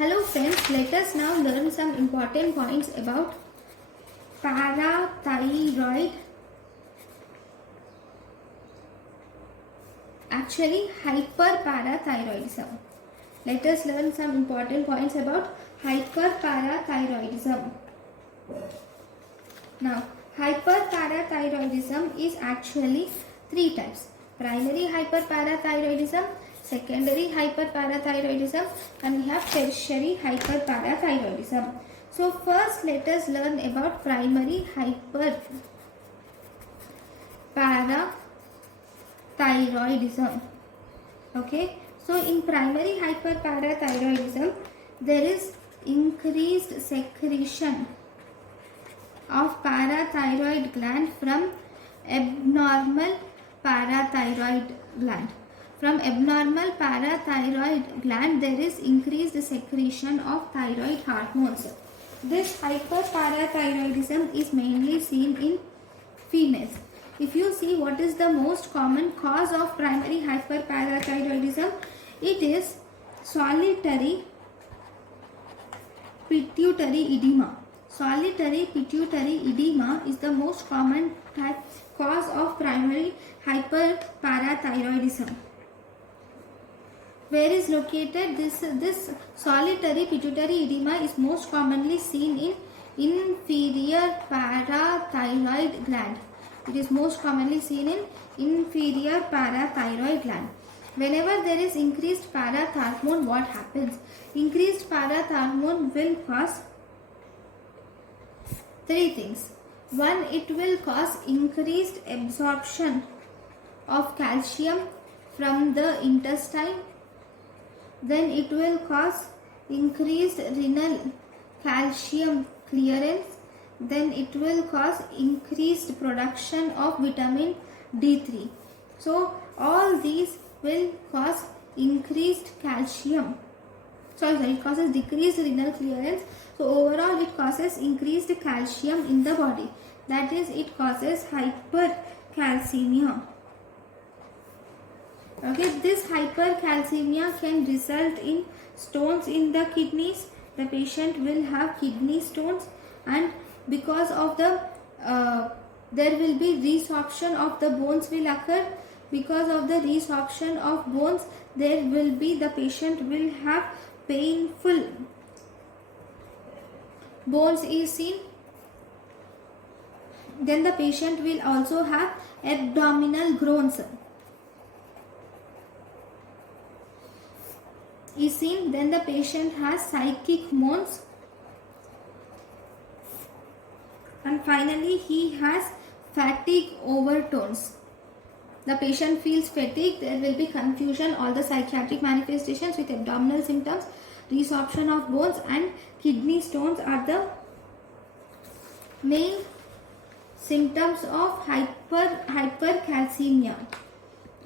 Hello friends, let us now learn some important points about parathyroid, actually hyperparathyroidism. Let us learn some important points about hyperparathyroidism. Now, hyperparathyroidism is actually three types: primary hyperparathyroidism, secondary hyperparathyroidism, and we have tertiary hyperparathyroidism. So first let us learn about primary hyperparathyroidism. Okay, so in primary hyperparathyroidism there is increased secretion of parathyroid gland from abnormal parathyroid gland. From abnormal parathyroid gland there is increased secretion of thyroid hormones. This hyperparathyroidism is mainly seen in females. If you see what is the most common cause of primary hyperparathyroidism, it is solitary pituitary edema. Solitary pituitary edema is the most common cause of primary hyperparathyroidism. Where is located this solitary pituitary edema is most commonly seen in inferior parathyroid gland. It is most commonly seen in inferior parathyroid gland. Whenever there is increased parathormone, what happens? Increased parathormone will cause three things. One, it will cause increased absorption of calcium from the intestine. Then it will cause increased renal calcium clearance. Then it will cause increased production of vitamin D3. So all these will cause increased calcium. It causes decreased renal clearance. So overall it causes increased calcium in the body. That is, it causes hypercalcemia. Okay, this hypercalcemia can result in stones in the kidneys. The patient will have kidney stones, and because of the there will be resorption of the bones will occur. Because of the resorption of bones, there will be, the patient will have painful bones is seen. Then the patient will also have abdominal groans is seen. Then the patient has psychic moans, and finally he has fatigue overtones. The patient feels fatigue, there will be confusion, all the psychiatric manifestations with abdominal symptoms, resorption of bones and kidney stones are the main symptoms of hypercalcemia.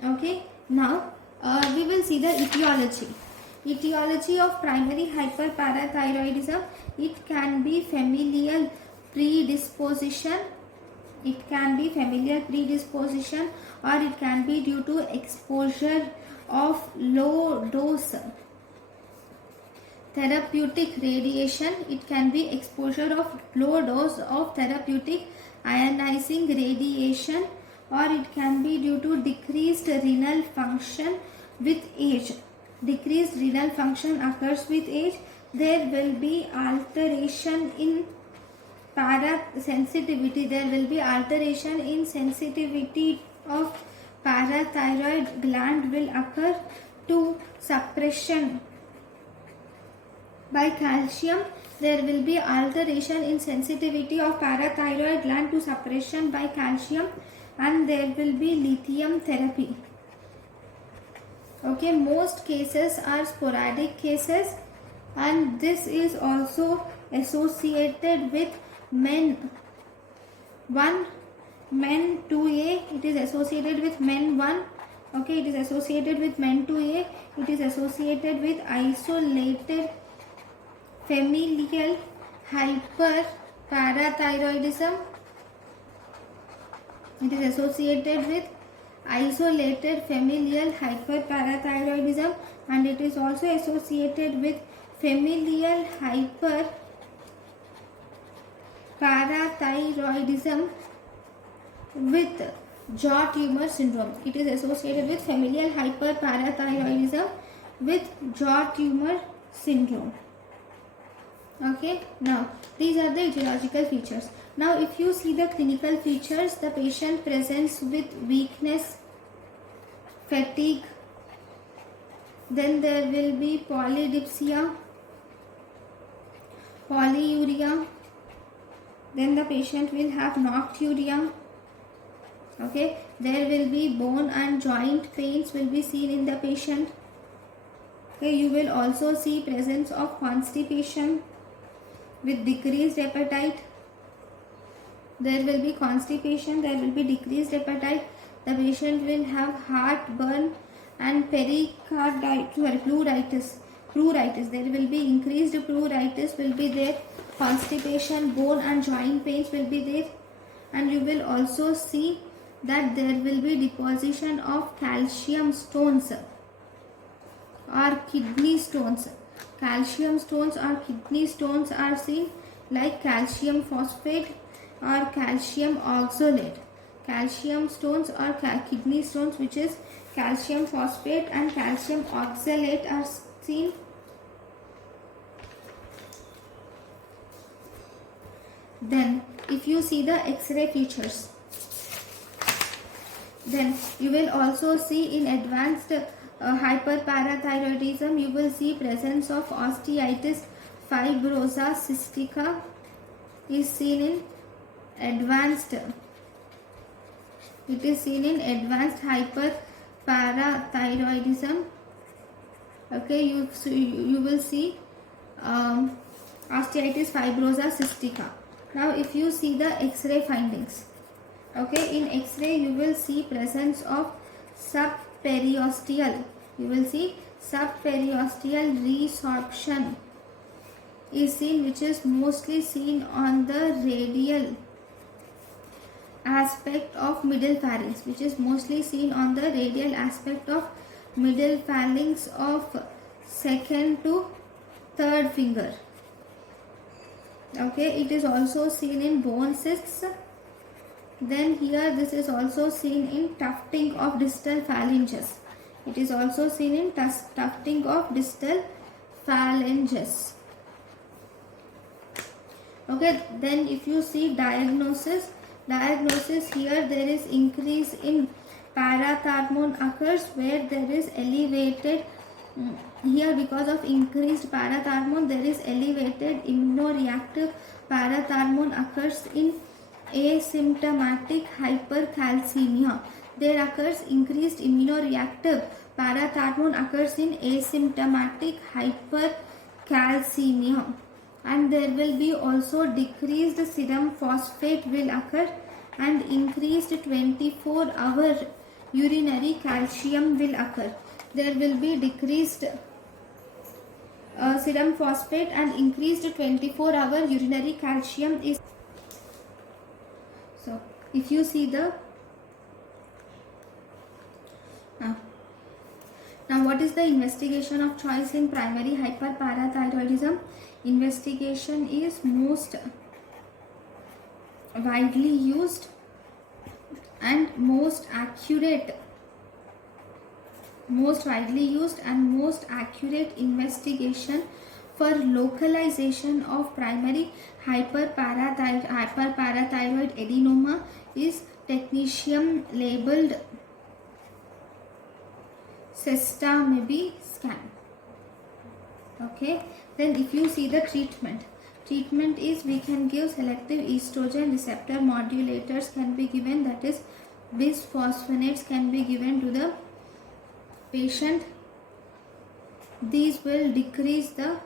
Okay, now we will see the etiology. Etiology of primary hyperparathyroidism. It can be familial predisposition. It can be familial predisposition, or it can be due to exposure of low dose therapeutic radiation. It can be exposure of low dose of therapeutic ionizing radiation, or it can be due to decreased renal function with age. Decreased renal function occurs with age. There will be alteration in parasensitivity. There will be alteration in sensitivity of parathyroid gland will occur to suppression by calcium. There will be alteration in sensitivity of parathyroid gland to suppression by calcium, and there will be lithium therapy. Okay, most cases are sporadic cases, and this is also associated with men 1, men 2A. It is associated with men 1. Okay, it is associated with men 2A. It is associated with isolated familial hyperparathyroidism. It is associated with isolated familial hyperparathyroidism, and it is also associated with familial hyperparathyroidism with jaw tumor syndrome. It is associated with familial hyperparathyroidism with jaw tumor syndrome. Okay, now these are the etiological features. Now if you see the clinical features, the patient presents with weakness, fatigue, then there will be polydipsia, polyuria, then the patient will have nocturia. Okay, there will be bone and joint pains will be seen in the patient. Okay, you will also see presence of constipation with decreased appetite. There will be constipation, there will be decreased appetite. The patient will have heartburn and pleuritis. There will be increased pleuritis will be there. Constipation, bone and joint pains will be there. And you will also see that there will be deposition of calcium stones or kidney stones. Calcium stones or kidney stones are seen, like calcium phosphate or calcium oxalate. Calcium stones or kidney stones, which is calcium phosphate and calcium oxalate, are seen. Then if you see the X-ray features, then you will also see in advanced hyperparathyroidism, you will see presence of osteitis fibrosa cystica is seen in advanced. It is seen in advanced hyperparathyroidism. Okay, you will see osteitis fibrosa cystica. Now if you see the X-ray findings, okay, in X-ray you will see presence of subperiosteal. You will see subperiosteal resorption is seen, which is mostly seen on the radial aspect of middle phalanx, which is mostly seen on the radial aspect of middle phalanx of second to third finger. Okay, it is also seen in bone cysts. Then here this is also seen in tufting of distal phalanges. It is also seen in tufting of distal phalanges. Okay, then if you see diagnosis here, there is increase in parathormone occurs, where there is elevated here because of increased parathormone, there is elevated immunoreactive parathormone occurs in asymptomatic hypercalcemia. There occurs increased immunoreactive parathormone occurs in asymptomatic hypercalcemia, and there will be also decreased serum phosphate will occur, and increased 24-hour urinary calcium will occur. There will be decreased serum phosphate and increased 24-hour urinary calcium is. So if you see the now what is the investigation of choice in primary hyperparathyroidism? Investigation is most widely used and most accurate investigation for localization of primary hyperparathyroid adenoma is technetium labeled sestamebe scan. Okay, then if you see the treatment is we can give selective estrogen receptor modulators can be given, that is bisphosphonates can be given to the patient. These will decrease the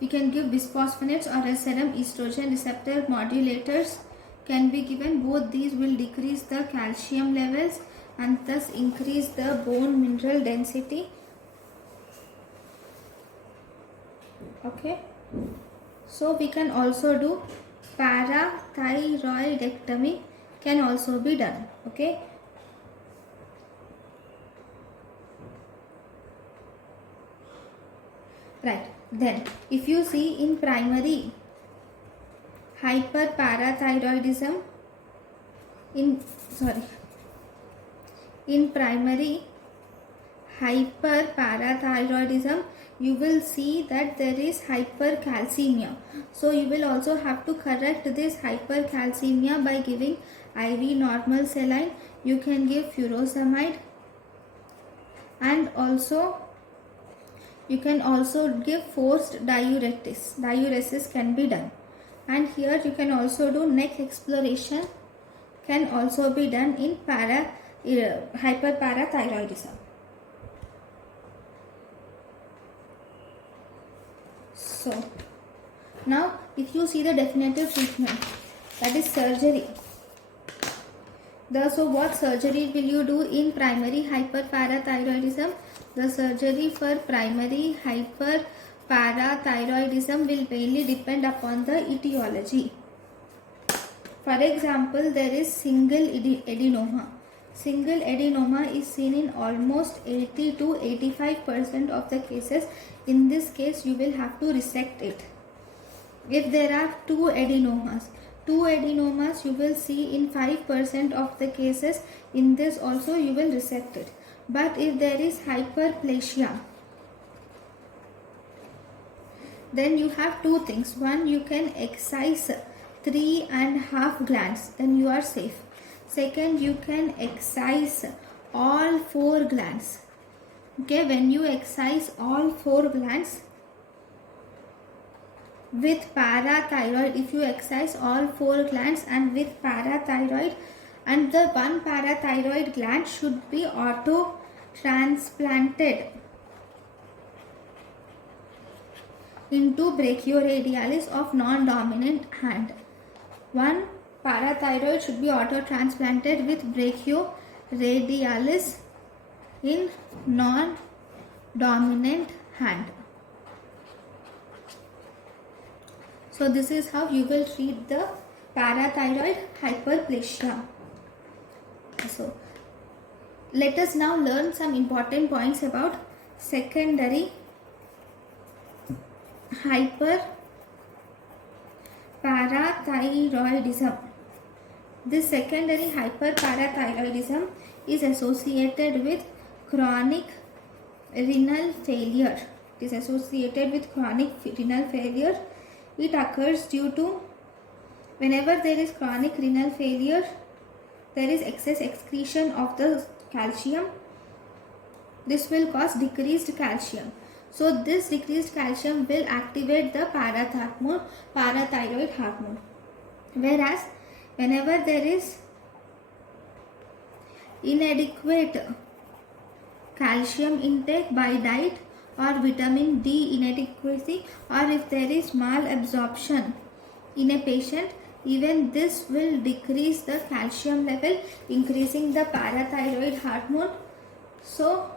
we can give bisphosphonates or a serum estrogen receptor modulators can be given. Both these will decrease the calcium levels and thus increase the bone mineral density. Okay, so we can also do parathyroidectomy can also be done. Okay, Right. Then if you see in primary hyperparathyroidism, in primary hyperparathyroidism, you will see that there is hypercalcemia. So you will also have to correct this hypercalcemia by giving IV normal saline. You can give furosemide, and also you can also give forced diuresis. Diuresis can be done, and here you can also do neck exploration, can also be done in hyperparathyroidism. So now if you see the definitive treatment, that is surgery. So what surgery will you do in primary hyperparathyroidism? The surgery for primary hyperparathyroidism will mainly depend upon the etiology. For example, there is single adenoma. Single adenoma is seen in almost 80 to 85% of the cases. In this case, you will have to resect it. If there are two adenomas you will see in 5% of the cases. In this also you will resect it. But if there is hyperplasia, then you have two things. One, you can excise 3.5 glands, then you are safe. Second, you can excise all 4 glands. Okay, when you excise all 4 glands with parathyroid, if you excise all 4 glands and with parathyroid, and the one parathyroid gland should be auto transplanted into brachioradialis of non-dominant hand. One parathyroid should be auto transplanted with brachioradialis in non-dominant hand. So this is how you will treat the parathyroid hyperplasia. So let us now learn some important points about secondary hyperparathyroidism. This secondary hyperparathyroidism is associated with chronic renal failure. It is associated with chronic renal failure. It occurs due to whenever there is chronic renal failure, there is excess excretion of the calcium. This will cause decreased calcium. So this decreased calcium will activate the parathyroid hormone. Whereas whenever there is inadequate calcium intake by diet or vitamin D inadequacy, or if there is malabsorption in a patient, even this will decrease the calcium level, increasing the parathyroid hormone. So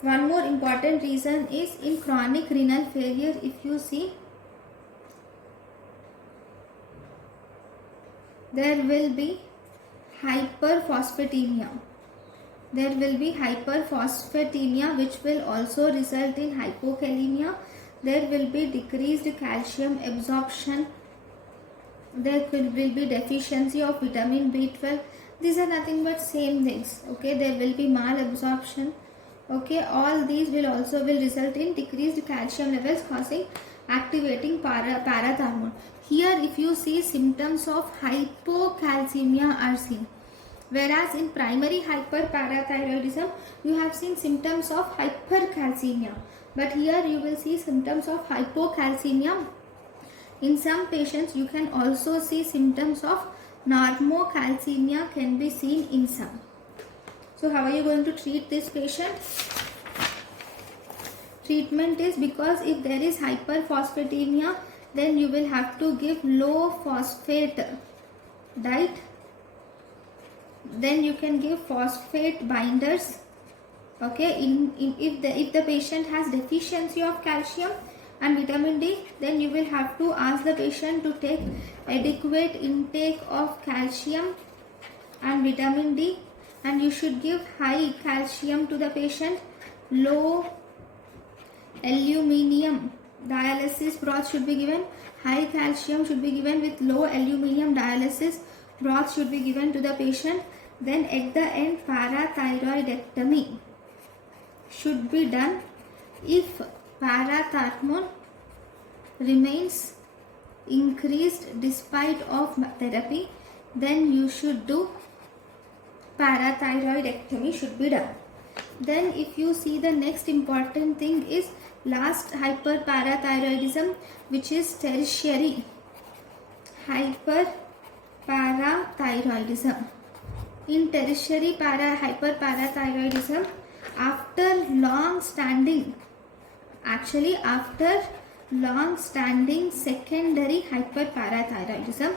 one more important reason is in chronic renal failure, if you see, there will be hyperphosphatemia. There will be hyperphosphatemia, which will also result in hypokalemia. There will be decreased calcium absorption. There will be deficiency of vitamin B12. These are nothing but same things. Okay, there will be malabsorption. Okay, all these will result in decreased calcium levels, causing activating parathyroid hormone. Here, if you see, symptoms of hypocalcemia are seen. Whereas in primary hyperparathyroidism, you have seen symptoms of hypercalcemia. But here you will see symptoms of hypocalcemia. In some patients, you can also see symptoms of normocalcemia can be seen in some. So how are you going to treat this patient? Treatment is, because if there is hyperphosphatemia, then you will have to give low phosphate diet. Then you can give phosphate binders. Okay, if the patient has deficiency of calcium and vitamin D, then you will have to ask the patient to take adequate intake of calcium and vitamin D, and you should give high calcium to the patient, low Aluminium dialysis broth should be given. High calcium should be given with low aluminium dialysis broth should be given to the patient. Then at the end, parathyroidectomy should be done. If parathormone remains increased despite of therapy, then you should do parathyroidectomy should be done. Then if you see, the next important thing is last hyperparathyroidism, which is tertiary hyperparathyroidism. In tertiary hyperparathyroidism, after long standing secondary hyperparathyroidism,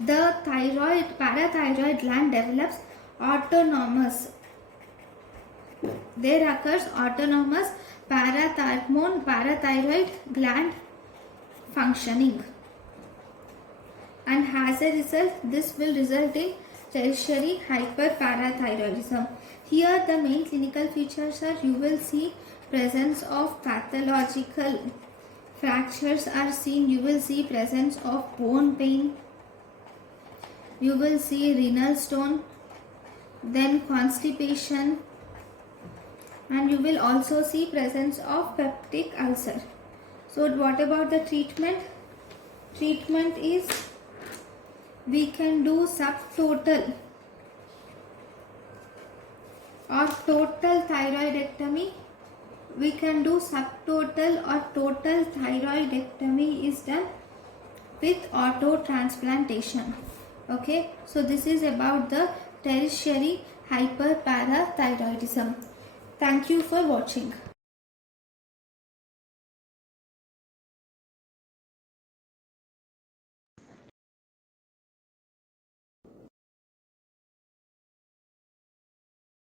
the parathyroid gland develops there occurs autonomous parathyroid gland functioning, and as a result, this will result in tertiary hyperparathyroidism. Here the main clinical features are, you will see presence of pathological fractures are seen, you will see presence of bone pain, you will see renal stone, then constipation, and you will also see presence of peptic ulcer. So what about the treatment? Treatment is, we can do subtotal or total thyroidectomy. We can do subtotal or total thyroidectomy is done with auto transplantation. Okay, so this is about the tertiary hyperparathyroidism. Thank you for watching.